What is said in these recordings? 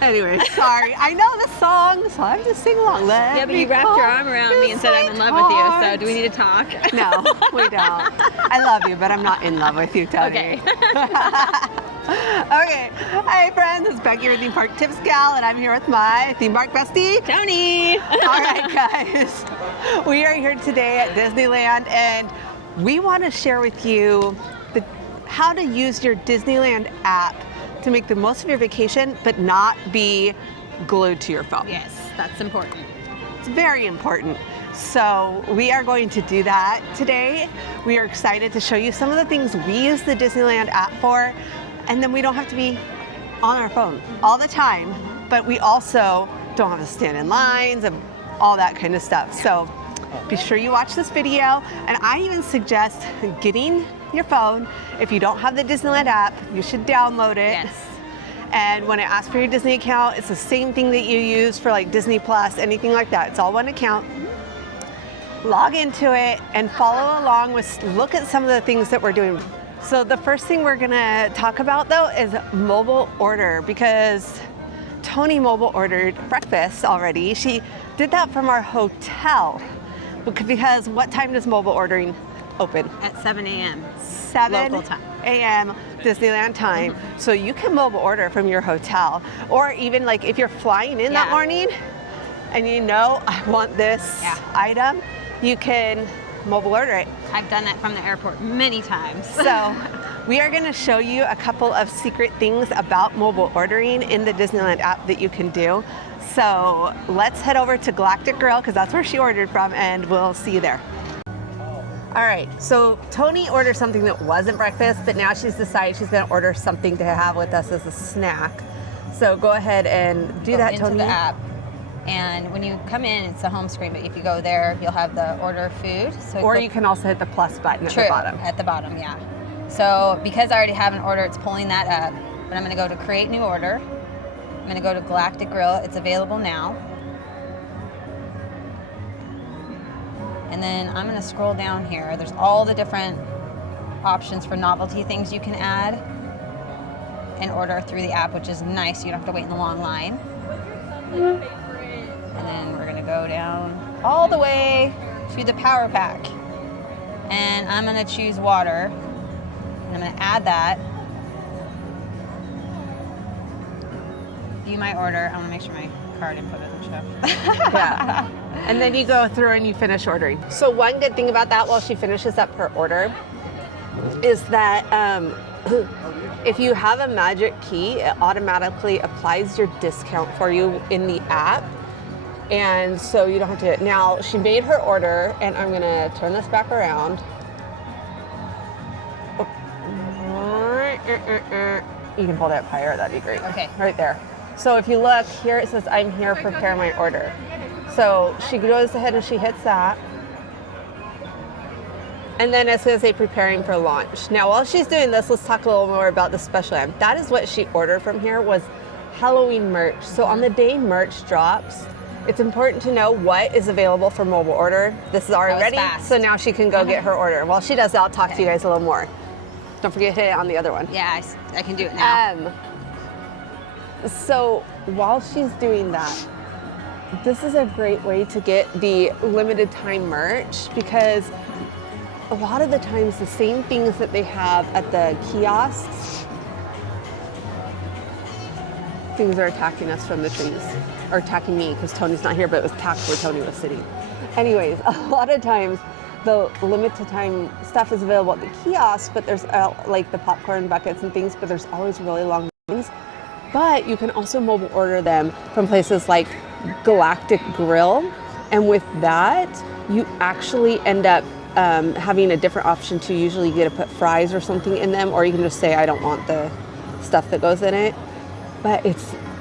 Anyway, sorry. I know the song, so I'm just singing along. Yeah, but you wrapped your arm around me and said I'm in love with you, so do we need to talk? No, we don't. I love you, but I'm not in love with you, Tony. Okay. Okay. Hi, friends. It's Becky, your theme park tips gal, and I'm here with my theme park bestie, Tony. All right, guys. We are here today at Disneyland, and we want to share with you how to use your Disneyland app to make the most of your vacation, but not be glued to your phone. Yes, that's important. It's very important. So we are going to do that today. We are excited to show you some of the things we use the Disneyland app for, and then we don't have to be on our phone all the time, but we also don't have to stand in lines and all that kind of stuff. So be sure you watch this video, and I even suggest getting your phone. If you don't have the Disneyland app, you should download it. Yes. And when it asks for your Disney account, it's the same thing that you use for like Disney Plus, anything like that. It's all one account. Log into it and follow along with, look at some of the things that we're doing. So the first thing we're gonna talk about though is mobile order, because Tony mobile ordered breakfast already. She did that from our hotel, because what time does mobile ordering open? At 7 a.m. 7 local time. a.m. Disneyland time. So you can mobile order from your hotel, or even like if you're flying in that morning and you know, I want this item, you can mobile order it. I've done that from the airport many times. So we are going to show you a couple of secret things about mobile ordering in the Disneyland app that you can do. So let's head over to Galactic Grill, because that's where she ordered from, and we'll see you there. All right, so Tony ordered something that wasn't breakfast, but now she's decided she's going to order something to have with us as a snack. So go ahead and do that, Tony. Into the app. And when you come in, it's the home screen, but if you go there, you'll have the order food. So or you can also hit the plus button at the bottom. At the bottom, yeah. So because I already have an order, it's pulling that up. But I'm going to go to create new order. I'm going to go to Galactic Grill. It's available now. And then I'm going to scroll down here. There's all the different options for novelty things you can add and order through the app, which is nice. You don't have to wait in the long line. And then we're gonna go down all the way to the power pack. And I'm gonna choose water. And I'm gonna add that. View my order. I wanna make sure my card input doesn't show. Yeah. And then you go through and you finish ordering. So one good thing about that while she finishes up her order is that if you have a magic key, it automatically applies your discount for you in the app. And so you don't have to do it. Now, she made her order, and I'm gonna turn this back around. You can hold it up higher, that'd be great. Okay. Right there. So if you look, here it says, I'm here, prepare my order. So she goes ahead and she hits that. And then it says, preparing for launch. Now, while she's doing this, let's talk a little more about the special item. That is what she ordered from here, was Halloween merch. So on the day merch drops, it's important to know what is available for mobile order. This is already ready, so now she can go get her order. While she does that, I'll talk to you guys a little more. Don't forget to hit it on the other one. Yeah, I can do it now. So while she's doing that, this is a great way to get the limited time merch, because a lot of the times the same things that they have at the kiosks, things are attacking us from the trees, or attacking me because Tony's not here, but it was attacked where Tony was sitting. Anyways, a lot of times the limited time stuff is available at the kiosks, but there's like the popcorn buckets and things, but there's always really long lines. But you can also mobile order them from places like Galactic Grill, and with that, you actually end up having a different option to usually get to put fries or something in them, or you can just say, I don't want the stuff that goes in it. But it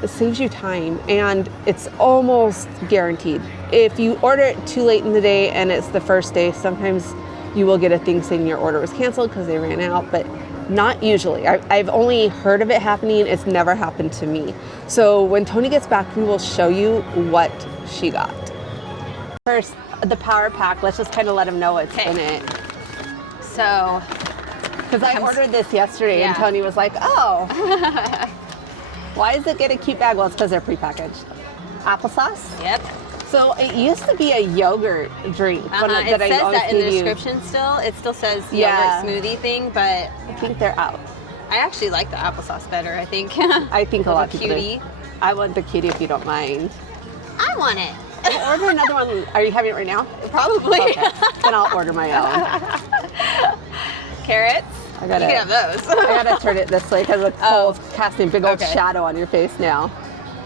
saves you time, and it's almost guaranteed. If you order it too late in the day and it's the first day, sometimes you will get a thing saying your order was canceled because they ran out, but not usually. I've only heard of it happening. It's never happened to me. So when Tony gets back, we will show you what she got. First, the power pack. Let's just kind of let him know what's in it. So, because I ordered this yesterday and Tony was like, oh. Why does it get a cute bag? Well, it's because they're prepackaged. Applesauce? Yep. So it used to be a yogurt drink. It says that in the description still. It still says yogurt smoothie thing, but I think they're out. I actually like the applesauce better, I think. I think a lot of people cutie. do. I want the cutie if you don't mind. I want it. I'll order another one. Are you having it right now? Probably. Okay. Then I'll order my own. Carrots? You can have those. I gotta turn it this way because the coal's casting a big old shadow on your face now.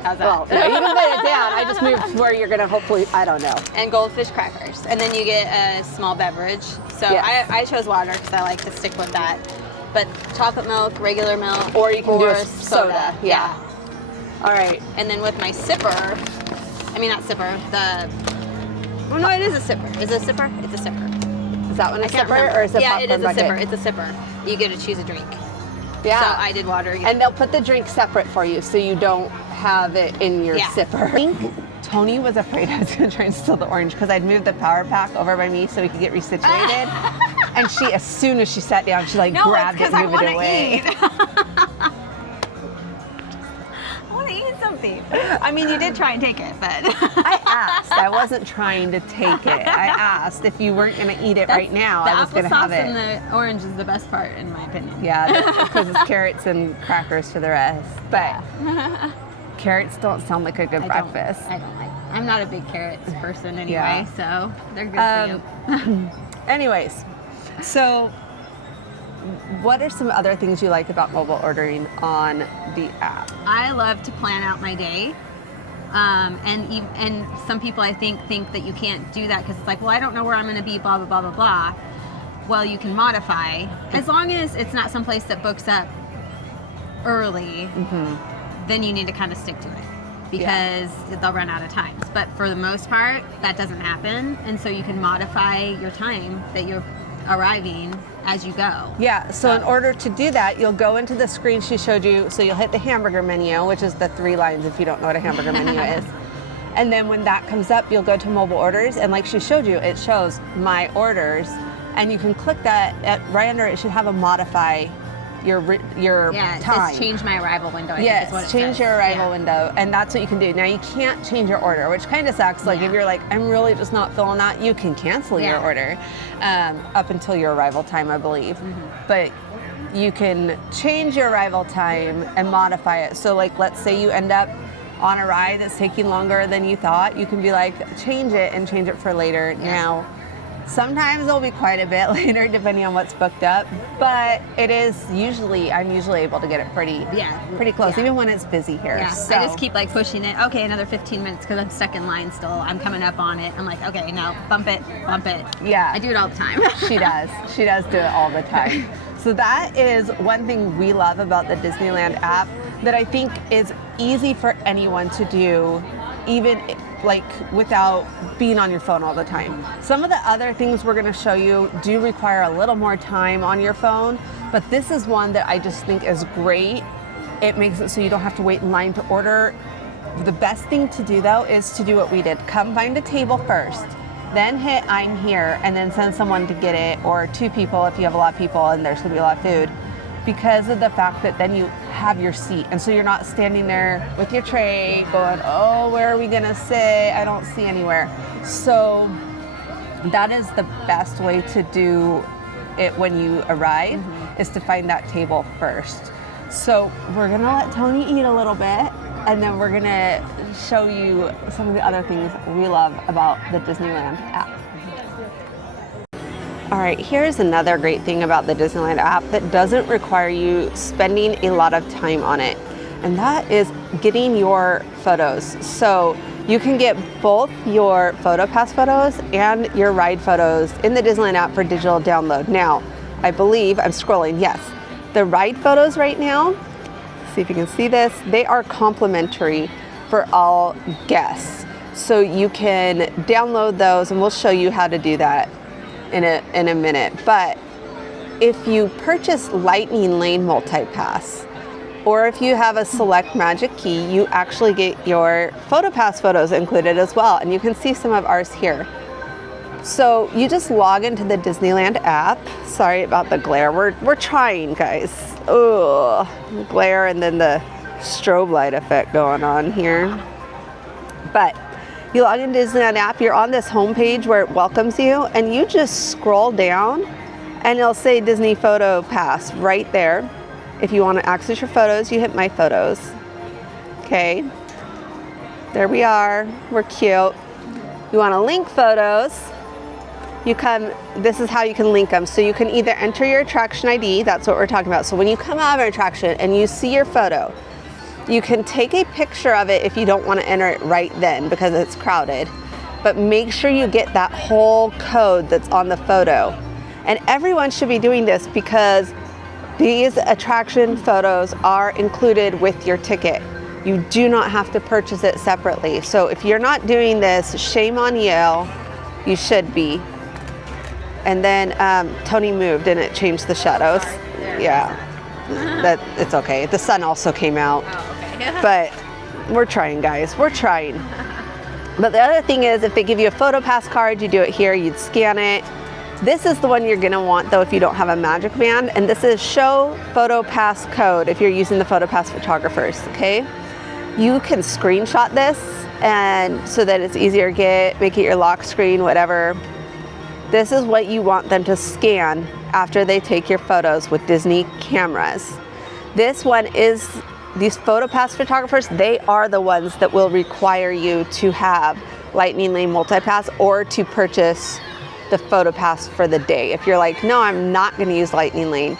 How's that? Well, no, you can put it down. I just moved where you're gonna hopefully, I don't know. And goldfish crackers. And then you get a small beverage. So I chose water because I like to stick with that. But chocolate milk, regular milk, or you can do a soda. Yeah. All right. And then with my sipper, not sipper, well, no, it is a sipper. Is it a sipper? It's a sipper. Is that one a sipper or is it Yeah, it is a bucket? sipper. It's a sipper. You get to choose a drink. Yeah. So I did water again. And they'll put the drink separate for you so you don't have it in your sipper. I think Tony was afraid I was going to try and steal the orange because I'd moved the power pack over by me so we could get resituated. And she, as soon as she sat down, she grabbed it and moved it away. Something. I mean, you did try and take it, but I asked. I wasn't trying to take it. I asked if you weren't going to eat it right now. I was going to have it. The applesauce and the orange is the best part, in my opinion. Yeah, because it's carrots and crackers for the rest. But carrots don't sound like a good breakfast. I don't like. I'm not a big carrots person anyway, so they're good for you. Anyways, so what are some other things you like about mobile ordering on the app? I love to plan out my day. And some people I think that you can't do that because it's like, well, I don't know where I'm going to be, blah, blah, blah, blah, blah. Well, you can modify. As long as it's not someplace that books up early, then you need to kind of stick to it because they'll run out of times. But for the most part, that doesn't happen. And so you can modify your time that you're arriving as you go. Yeah, so in order to do that, you'll go into the screen she showed you. So you'll hit the hamburger menu, which is the 3 lines if you don't know what a hamburger menu is. And then when that comes up, you'll go to mobile orders. And like she showed you, it shows my orders. And you can click that, right under it should have a modify your it time. says change my arrival window. Yes, change your arrival window, and that's what you can do. Now you can't change your order, which kind of sucks. Like if you're like, I'm really just not feeling that, you can cancel your order up until your arrival time, I believe. But you can change your arrival time and modify it. So like, let's say you end up on a ride that's taking longer than you thought, you can be like, change it and change it for later. Now, sometimes it'll be quite a bit later depending on what's booked up, but I'm usually able to get it pretty close, even when it's busy here. Yeah, so. I just keep like pushing it. Okay, another 15 minutes because I'm stuck in line still. I'm coming up on it. I'm like, okay, no, bump it. Yeah. I do it all the time. She does do it all the time. So that is one thing we love about the Disneyland app that I think is easy for anyone to do, even like without being on your phone all the time. Some of the other things we're going to show you do require a little more time on your phone, but this is one that I just think is great. It makes it so you don't have to wait in line to order. The best thing to do though is to do what we did. Come find a table first, then hit I'm here, and then send someone to get it, or 2 people if you have a lot of people and there's going to be a lot of food, because of the fact that then you have your seat. And so you're not standing there with your tray going, oh, where are we going to sit? I don't see anywhere. So that is the best way to do it when you arrive, is to find that table first. So we're going to let Tony eat a little bit, and then we're going to show you some of the other things we love about the Disneyland app. All right, here's another great thing about the Disneyland app that doesn't require you spending a lot of time on it, and that is getting your photos. So you can get both your PhotoPass photos and your ride photos in the Disneyland app for digital download. Now, I believe, I'm scrolling, yes, the ride photos right now, see if you can see this, they are complimentary for all guests. So you can download those, and we'll show you how to do that in a minute. But if you purchase Lightning Lane Multipass, or if you have a Select Magic Key, you actually get your PhotoPass photos included as well, and you can see some of ours here. So you just log into the Disneyland app. Sorry about the glare. We're trying, guys. Oh, glare, and then the strobe light effect going on here. But you log into Disneyland app, you're on this homepage where it welcomes you, and you just scroll down and it'll say Disney Photo Pass right there. If you want to access your photos, you hit My Photos. Okay, there we are, we're cute. You want to link photos, you come, this is how you can link them. So you can either enter your attraction ID, that's what we're talking about. So when you come out of an attraction and you see your photo, you can take a picture of it if you don't want to enter it right then because it's crowded. But make sure you get that whole code that's on the photo. And everyone should be doing this because these attraction photos are included with your ticket. You do not have to purchase it separately. So if you're not doing this, shame on you. You should be. And then Tony moved and it changed the shadows. Yeah, that it's okay. The sun also came out. Oh, okay. But we're trying, guys. We're trying. But the other thing is, if they give you a photo pass card, you do it here. You'd scan it. This is the one you're gonna want though if you don't have a Magic Band, and this is show photo pass code if you're using the photo pass photographers, okay? You can screenshot this and so that it's easier to get, make it your lock screen, whatever. This is what you want them to scan after they take your photos with Disney cameras. This one is, these photo pass photographers, they are the ones that will require you to have Lightning Lane multipass or to purchase the photo pass for the day. If you're like, no, I'm not gonna use Lightning Lane.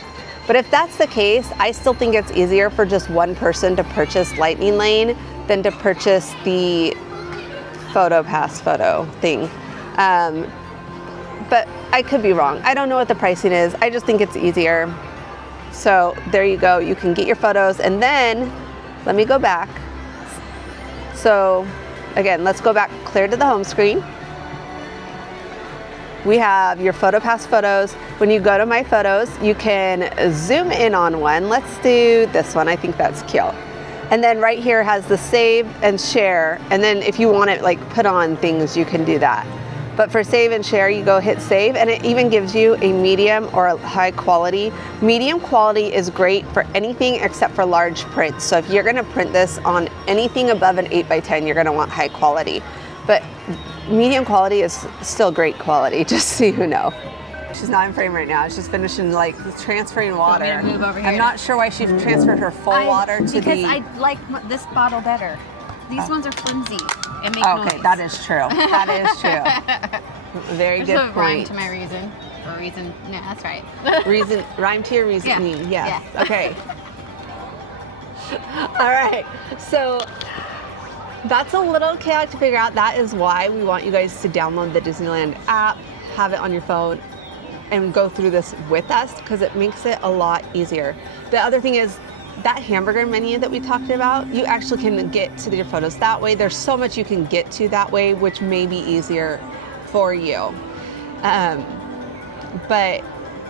But if that's the case, I still think it's easier for just one person to purchase Lightning Lane than to purchase the photo pass photo thing. But I could be wrong. I don't know what the pricing is. I just think it's easier. So there you go. You can get your photos, and then let me go back. So again, let's go back clear to the home screen. We have your PhotoPass photos. When you go to My Photos, you can zoom in on one. Let's do this one. I think that's cute. And then right here has the save and share. And then if you want it like put on things, you can do that. But for save and share, you go hit save, and it even gives you a medium or a high quality. Medium quality is great for anything except for large prints. So if you're gonna print this on anything above an 8x10, you're gonna want high quality. But medium quality is still great quality, just so you know. She's not in frame right now. She's finishing like transferring water. Want me to move over here? I'm not sure why she transferred her full water to because the... I like this bottle better. These ones are flimsy and make Okay, noise. that is true. That is true. Very There's good a rhyme point. to my reason. Or reason, no, that's right. Reason, rhyme to your reasoning, Yeah. yes. Okay. All right, so that's a little chaotic to figure out. That is why we want you guys to download the Disneyland app, have it on your phone, and go through this with us because it makes it a lot easier. The other thing is that hamburger menu that we talked about, you actually can get to your photos that way. There's so much you can get to that way, which may be easier for you. But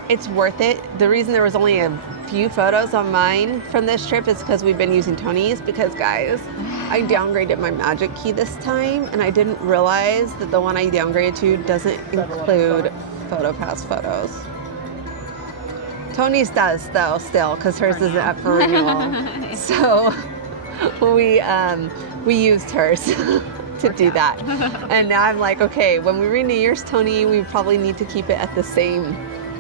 it's worth it. The reason there was only a few photos on mine from this trip is because we've been using Tony's, because guys, I downgraded my Magic Key this time and I didn't realize that the one I downgraded to doesn't include PhotoPass photos. Tony's does though still, because hers isn't up for renewal. So we used hers to do that. And now I'm like, okay, when we renew yours, Tony, we probably need to keep it at the same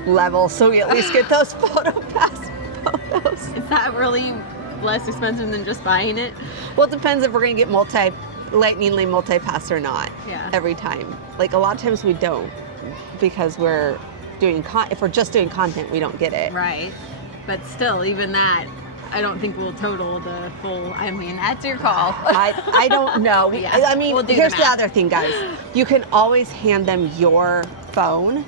level so we at least get those PhotoPass photos. Is that really less expensive than just buying it? Well, it depends if we're gonna get Lightning Lane multi-pass or not. Yeah. Every time. Like a lot of times we don't, because we're doing if we're just doing content, we don't get it. Right. But still, even that, I don't think we'll total the full. I mean, that's your call. I don't know. Yeah, I mean, we'll do here's the the math. other thing, guys. You can always hand them your phone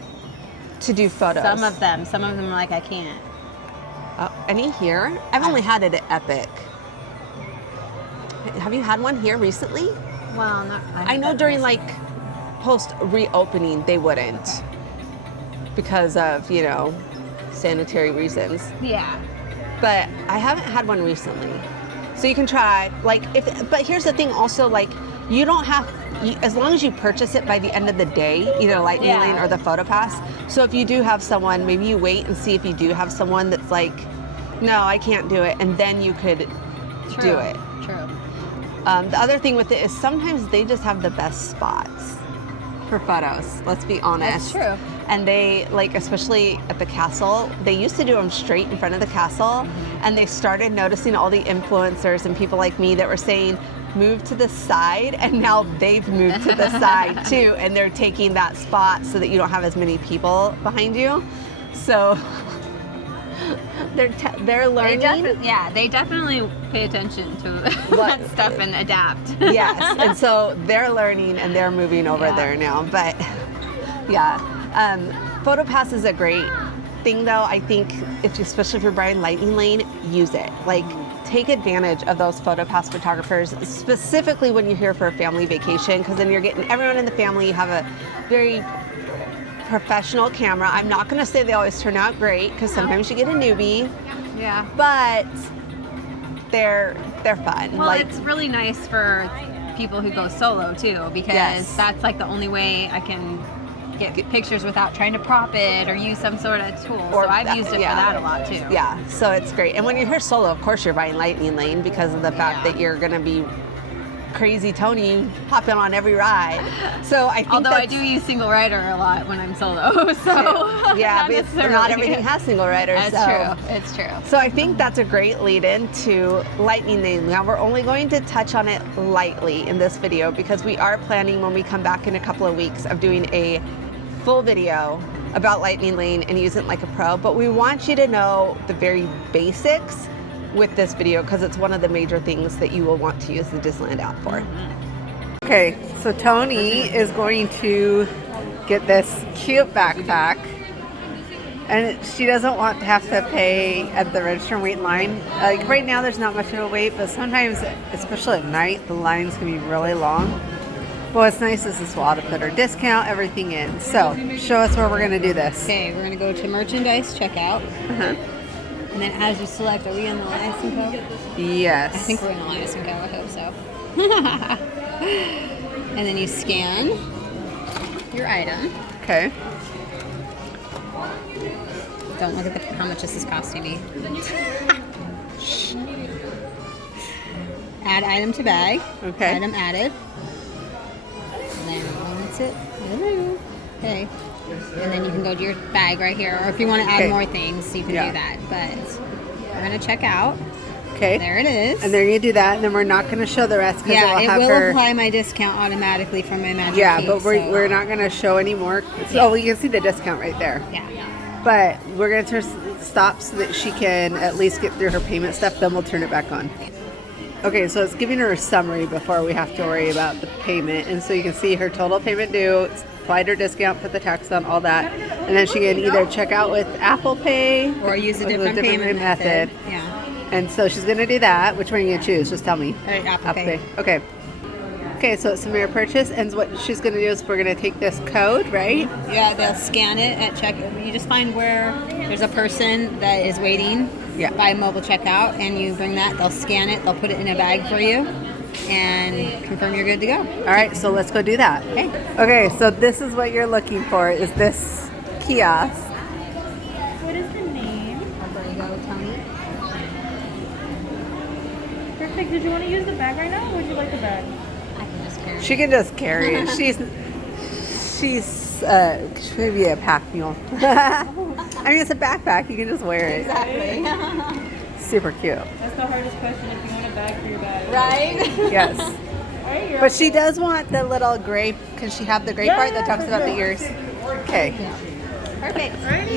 to do photos. Some of them are like, I can't. Any here? I've only had it at Epic. Have you had one here recently? Well, not. I know during like post reopening they wouldn't, because of, you know, sanitary reasons. Yeah. But I haven't had one recently. So you can try, like, but here's the thing also, like, you don't have, as long as you purchase it by the end of the day, either Lightning Yeah. Lane or the PhotoPass. So if you do have someone, maybe you wait and see if you do have someone that's like, no, I can't do it. And then you could do it. True. The other thing with it is sometimes they just have the best spots for photos. Let's be honest. That's true. And they, like, especially at the castle, they used to do them straight in front of the castle, and they started noticing all the influencers and people like me that were saying, move to the side, and now they've moved to the side too, and they're taking that spot so that you don't have as many people behind you. So they're learning. They definitely pay attention to that stuff and adapt. Yes, and so they're learning and they're moving over there now. But yeah, PhotoPass is a great thing, though. I think especially if you're buying Lightning Lane, use it. Like, take advantage of those PhotoPass photographers, specifically when you're here for a family vacation, because then you're getting everyone in the family. You have a very professional camera. I'm not going to say they always turn out great, because sometimes you get a newbie. Yeah. But they're fun. Well, like, it's really nice for people who go solo too, because that's like the only way I can get pictures without trying to prop it or use some sort of tool. So I've used it for that a lot too. Yeah, so it's great. And when you're here solo, of course you're buying Lightning Lane because of the fact that you're going to be crazy Tony hopping on every ride. So I think I do use single rider a lot when I'm solo. So yeah, but not everything has single riders. That's true. It's true. So I think that's a great lead in to Lightning Lane. Now we're only going to touch on it lightly in this video because we are planning, when we come back in a couple of weeks, of doing a full video about Lightning Lane and using it like a pro. But we want you to know the very basics with this video because it's one of the major things that you will want to use the Disneyland app for. Okay, so Tony is going to get this cute backpack, and she doesn't want to have to pay at the register and wait in line. Like right now there's not much of a wait, but sometimes, especially at night, the lines can be really long. But what's nice is this will auto put her discount, everything in. So show us where we're going to do this. Okay, we're going to go to merchandise checkout. And then as you select, are we in the Alliance & Co? Yes. I think we're in Alliance & Co, I hope so. And then you scan your item. Okay. Don't look at how much this is costing me. Add item to bag. Okay. Item added. And then that's it. Okay. And then you can go to your bag right here, or if you want to add more things, you can do that. But we're going to check out. Okay. There it is. And they're going to do that, and then we're not going to show the rest because it will apply my discount automatically from my Magic Key, but we're not going to show any more. So you can see the discount right there. Yeah. But we're going to stop so that she can at least get through her payment stuff, then we'll turn it back on. Okay, so it's giving her a summary before we have to worry about the payment. And so you can see her total payment due, applied her discount, put the tax on, all that. And then she can either check out with Apple Pay or use a different payment method. Yeah. And so she's going to do that. Which one are you going to choose? Just tell me. Apple Pay. Okay. Okay, so it's submit purchase, and what she's going to do is we're going to take this code, right? Yeah, they'll scan it at check. You just find where there's a person that is waiting by mobile checkout, and you bring that. They'll scan it. They'll put it in a bag for you, and confirm you're good to go. All right, so let's go do that. Okay, so this is what you're looking for, is this kiosk. What is the name? There you go, Tony. Perfect. Did you want to use the bag right now, or would you like the bag? I can just carry it. She can just carry it. She's maybe a pack mule. I mean, it's a backpack. You can just wear it. Exactly. Super cute. That's the hardest question, if you want a bag for your bag. Right? Yes. All right, But she does want the little gray, can she have the gray part that talks about the ears? Okay. Perfect.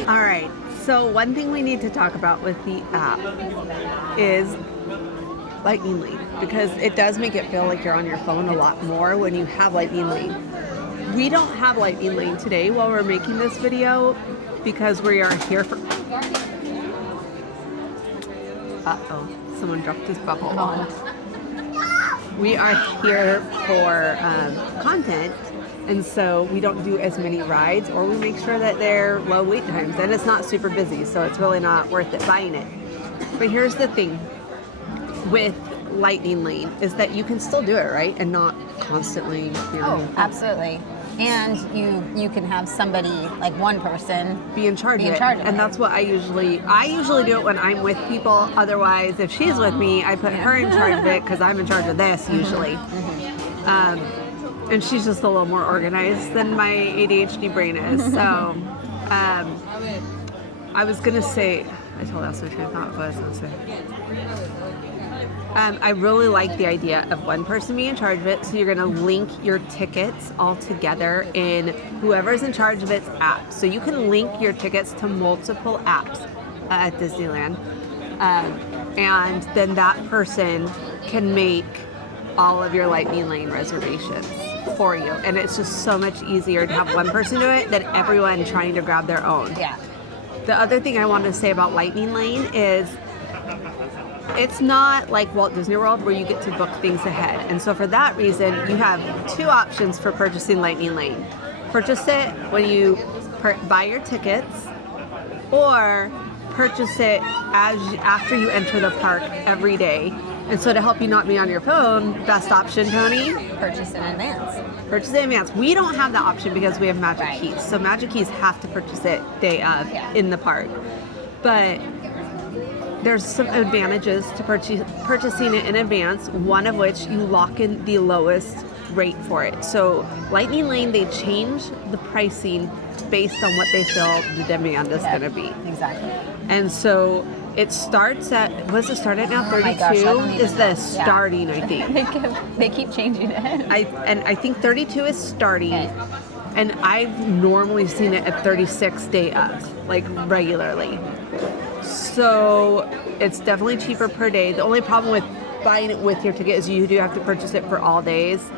All right. So one thing we need to talk about with the app is Lightning Lane, because it does make it feel like you're on your phone a lot more when you have Lightning Lane. We don't have Lightning Lane today while we're making this video because we are here for... Uh-oh, someone dropped his bubble. We are here for content, and so we don't do as many rides, or we make sure that they're low wait times, and it's not super busy, so it's really not worth it buying it. But here's the thing with Lightning Lane is that you can still do it, right? And not constantly... Oh, absolutely. And you can have somebody, like one person, be in charge of it. of And that's what I usually do it when I'm with people. Otherwise, if she's with me, I put her in charge of it because I'm in charge of this usually. And she's just a little more organized than my ADHD brain is. So I was gonna say, I told us my train of thought. What I was gonna say. I really like the idea of one person being in charge of it. So you're going to link your tickets all together in whoever's in charge of its app. So you can link your tickets to multiple apps at Disneyland. And then that person can make all of your Lightning Lane reservations for you. And it's just so much easier to have one person do it than everyone trying to grab their own. Yeah. The other thing I wanted to say about Lightning Lane is it's not like Walt Disney World where you get to book things ahead. And so for that reason, you have two options for purchasing Lightning Lane. Purchase it when you buy your tickets, or purchase it after you enter the park every day. And so to help you not be on your phone, best option, Tony? Purchase in advance. Purchase in advance. We don't have that option because we have Magic Keys. So Magic Keys have to purchase it day of in the park. But there's some advantages to purchasing it in advance, one of which you lock in the lowest rate for it. So Lightning Lane, they change the pricing based on what they feel the demand is going to be. Exactly. And so it starts at, what's it start at now? 32 is the starting, I think. They keep changing it. I think 32 is starting. Okay. And I've normally seen it at 36 day of, like regularly. So it's definitely cheaper per day. The only problem with buying it with your ticket is you do have to purchase it for all days.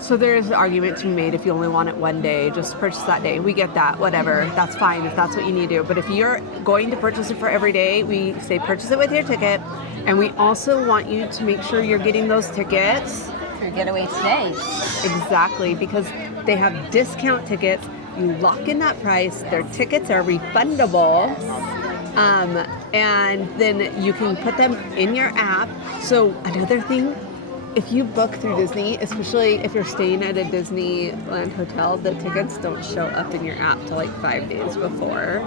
So there is an argument to be made if you only want it one day, just purchase that day. We get that, whatever. That's fine if that's what you need to do. But if you're going to purchase it for every day, we say purchase it with your ticket. And we also want you to make sure you're getting those tickets. For Getaway Today. Exactly, because they have discount tickets. You lock in that price. Their tickets are refundable. And then you can put them in your app. So another thing, if you book through Disney, especially if you're staying at a Disneyland hotel, the tickets don't show up in your app till like 5 days before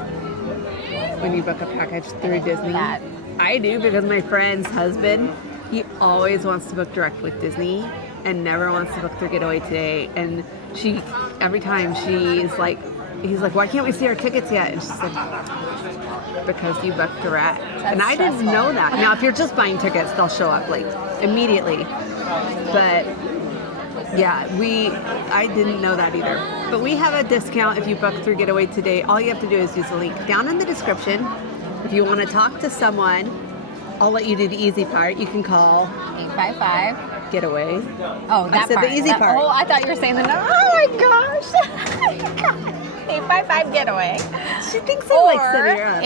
when you book a package through Disney. I do, because my friend's husband, he always wants to book direct with Disney and never wants to book through Getaway Today. And every time he's like, why can't we see our tickets yet? And she's like, because you booked direct. And I didn't know that. Now, if you're just buying tickets, they'll show up like immediately. But yeah, I didn't know that either. But we have a discount if you book through Getaway Today. All you have to do is use the link down in the description. If you want to talk to someone, I'll let you do the easy part. You can call 855 Getaway. Oh, that I said part. the easy part. Oh, I thought you were saying the number. Oh my gosh. 855 Getaway. She thinks I like setting her up.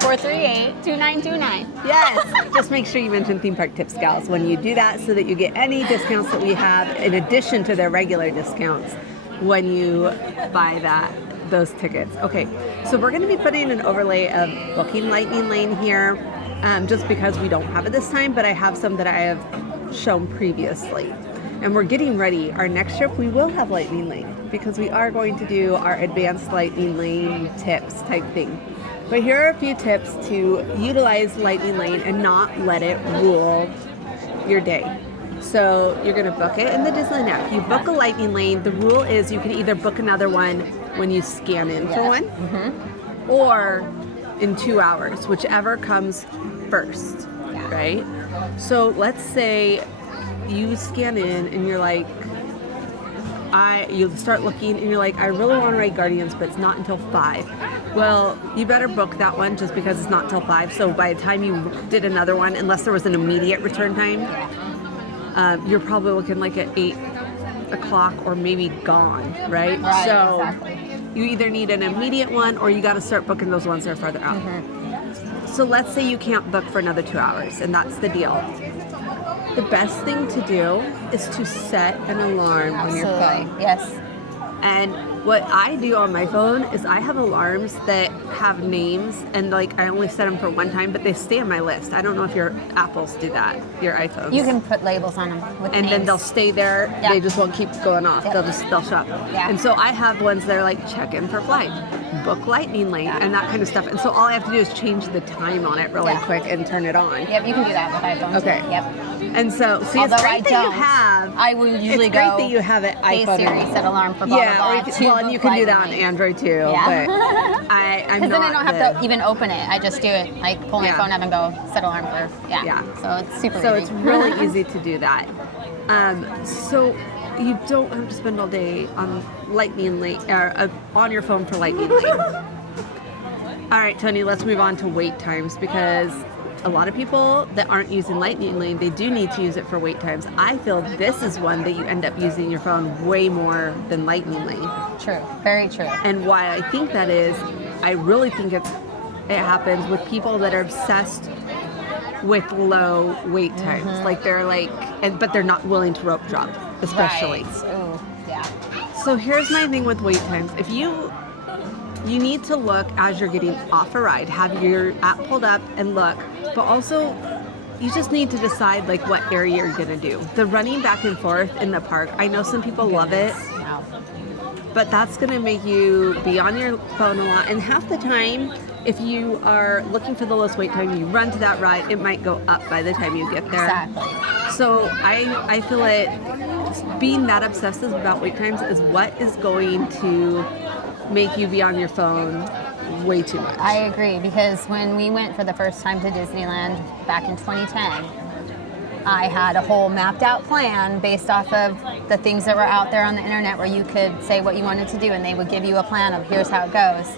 855-438-2929. Yes. Just make sure you mention Theme Park Tips Gals when you do that, so that you get any discounts that we have in addition to their regular discounts when you buy those tickets. Okay, so we're going to be putting an overlay of booking Lightning Lane here, just because we don't have it this time, but I have some that I have shown previously. And we're getting ready. Our next trip, we will have Lightning Lane, because we are going to do our advanced Lightning Lane tips type thing. But here are a few tips to utilize Lightning Lane and not let it rule your day. So you're going to book it in the Disneyland app. You book a Lightning Lane. The rule is you can either book another one when you scan in for one, or in 2 hours, whichever comes first, right? So let's say you scan in and you're like, you start looking and you're like, I really want to ride Guardians, but it's not until 5. Well, you better book that one just because it's not till 5. So by the time you did another one, unless there was an immediate return time, you're probably looking like at 8 o'clock or maybe gone, right? So exactly. You either need an immediate one or you got to start booking those ones that are farther out. So let's say you can't book for another 2 hours, and that's the deal. The best thing to do is to set an alarm on your phone. Yes. And what I do on my phone is I have alarms that have names, and like I only set them for one time, but they stay on my list. I don't know if your Apples do that, your iPhones. You can put labels on them with and names. then they'll stay there. Yeah. They just won't keep going off. Yep. They'll show up. Yeah. And so I have ones that are like check in for flight, book lightning lane, and that kind of stuff. And so all I have to do is change the time on it really quick and turn it on. Yep, you can do that with iPhones. Okay. Yep. And so, see, Although it's great I that don't. you have. I will usually it's go. great that you have it Hey iPhone. Siri, set alarm for blah Yeah, blah or blah. you can, well, and you can do that on Android too. Yeah. But I'm Because not. then I don't have to even open it. I just do it. Like pull my phone up and go set alarm for. Yeah. So it's super So easy. it's really easy to do that. So you don't have to spend all day on lightning lane or on your phone for lightning lane. All right, Tony, let's move on to wait times, because a lot of people that aren't using lightning lane, they do need to use it for wait times. I feel this is one that you end up using your phone way more than lightning lane. True. Very true. And why I think that is, I really think it happens with people that are obsessed with low wait times. Like they're like, but they're not willing to rope drop, especially. Right. Ooh, yeah. So here's my thing with wait times. If you need to look as you're getting off a ride, have your app pulled up and look, but also you just need to decide like what area you're gonna do. The running back and forth in the park, I know some people love it, Wow. but that's gonna make you be on your phone a lot. And half the time, if you are looking for the lowest wait time, you run to that ride, it might go up by the time you get there. Exactly. So I feel like being that obsessive about wait times is what is going to make you be on your phone way too much. I agree, because when we went for the first time to Disneyland back in 2010, I had a whole mapped out plan based off of the things that were out there on the internet where you could say what you wanted to do and they would give you a plan of here's how it goes.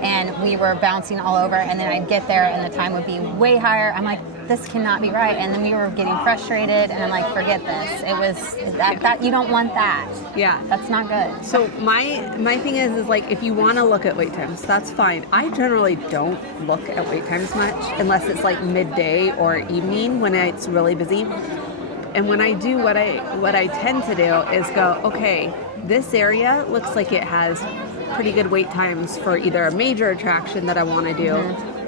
And we were bouncing all over, and then I'd get there and the time would be way higher. I'm like, this cannot be right. And then we were getting frustrated, and I'm like, forget this. It was that you don't want that. Yeah. That's not good. So my thing is like, if you want to look at wait times, that's fine. I generally don't look at wait times much unless it's like midday or evening when it's really busy. And when I do, what I tend to do is go, okay, this area looks like it has pretty good wait times for either a major attraction that I want to do,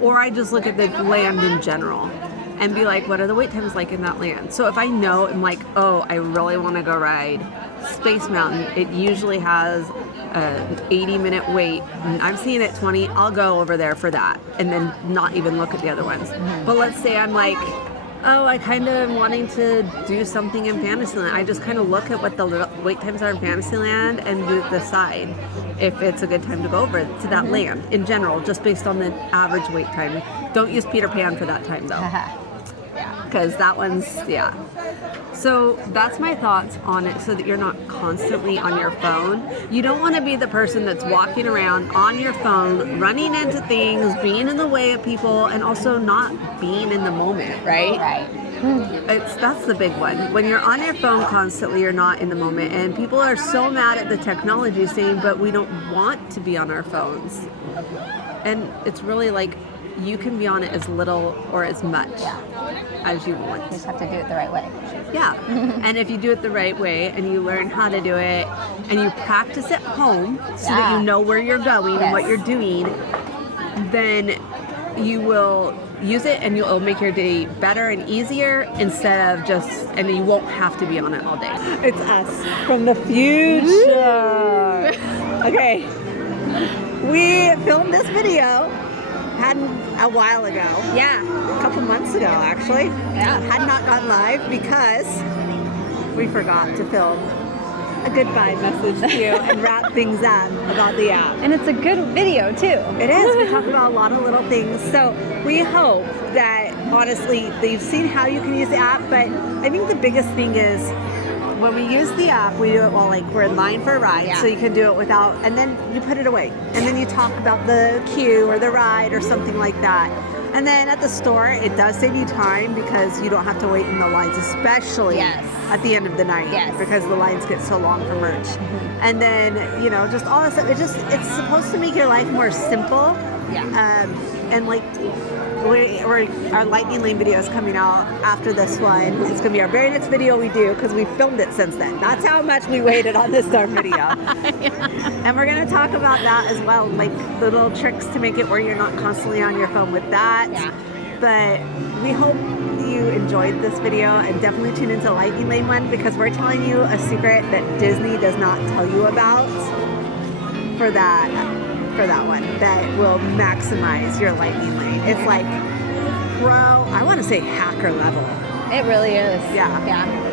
or I just look at the land in general and be like, what are the wait times like in that land? So if I know, I'm like, oh, I really want to go ride Space Mountain, it usually has an 80-minute wait, and I'm seeing it 20, I'll go over there for that and then not even look at the other ones. But let's say I'm like, oh, I kind of am wanting to do something in Fantasyland. I just kind of look at what the wait times are in Fantasyland and decide if it's a good time to go over to that land in general, just based on the average wait time. Don't use Peter Pan for that time though, because that one's, yeah. So that's my thoughts on it, so that you're not constantly on your phone. You don't want to be the person that's walking around on your phone, running into things, being in the way of people, and also not being in the moment, right? Right. That's the big one. When you're on your phone constantly, you're not in the moment. And people are so mad at the technology saying, but we don't want to be on our phones. And it's really like, you can be on it as little or as much as you want. You just have to do it the right way. Yeah. And if you do it the right way and you learn how to do it and you practice at home so that you know where you're going and what you're doing, then you will use it and you'll make your day better and easier instead of just, and you won't have to be on it all day. It's us from the future. Okay. We filmed this video a while ago. Yeah. A couple months ago, actually. Yeah. Had not gone live because we forgot to film a goodbye message to you and wrap things up about the app. And it's a good video too. It is. We talk about a lot of little things. So we hope that, honestly, they've seen how you can use the app, but I think the biggest thing is when we use the app, we do it while like we're in line for a ride, so you can do it without, and then you put it away. And then you talk about the queue or the ride or something like that. And then at the store, it does save you time because you don't have to wait in the lines, especially at the end of the night, because the lines get so long for merch. And then, just all this stuff. It's supposed to make your life more simple. And like, our lightning lane video is coming out after this one. It's going to be our very next video we do because we filmed it since then. That's how much we waited on this darn video. And we're going to talk about that as well, like the little tricks to make it where you're not constantly on your phone with that. Yeah. But we hope you enjoyed this video, and definitely tune into Lightning Lane one because we're telling you a secret that Disney does not tell you about for that one that will maximize your lightning lane. It's like I want to say hacker level. It really is. Yeah. Yeah.